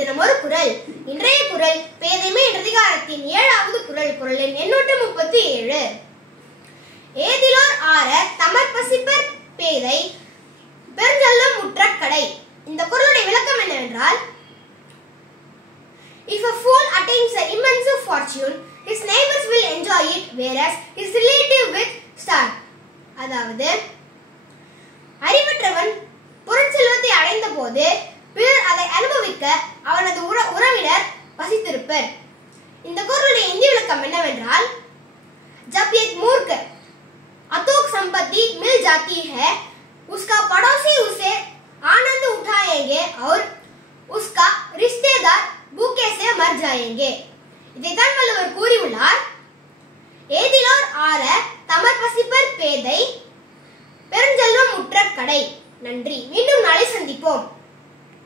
தினம் ஒரு குறள். இன்றைய குறள் பேதைமை என்ற அதிகாரத்தின் 7வது குறள், குறள் எண் 837. ஏதிலோர் ஆர தமர் பசிப்பர் பேதை பெருஞ்செல்வம் முற்ற கடை. இந்த குறளுடைய விளக்கம் என்னவென்றால், if a fool attains an immense fortune, his neighbors will enjoy it, whereas his relative will starve. அதாவது, அறிவற்றவன் பொருட்செல்வத்தை அடைந்த போது பிறர் அதை அனுபவிக்க அவனது உறவினர் பசித்திருப்பர். இந்த குறளுடைய இந்தி விளக்கம் என்னவென்றால், जब एक मूर्ख अतोक संपत्ति मिल जाती है, उसका पड़ोसी उसे आनंद उठाएंगे और उसका रिश्तेदार भूखे से मर जाएंगे. இதைத்தான் வள்ளுவர் கூறியுள்ளார். ஏதிலோர் ஆர தமர் பசிப்பர் பேதை பெருஞ்செல்வம் முற்ற கடை. நன்றி. மீண்டும் நாளை சந்திப்போம்.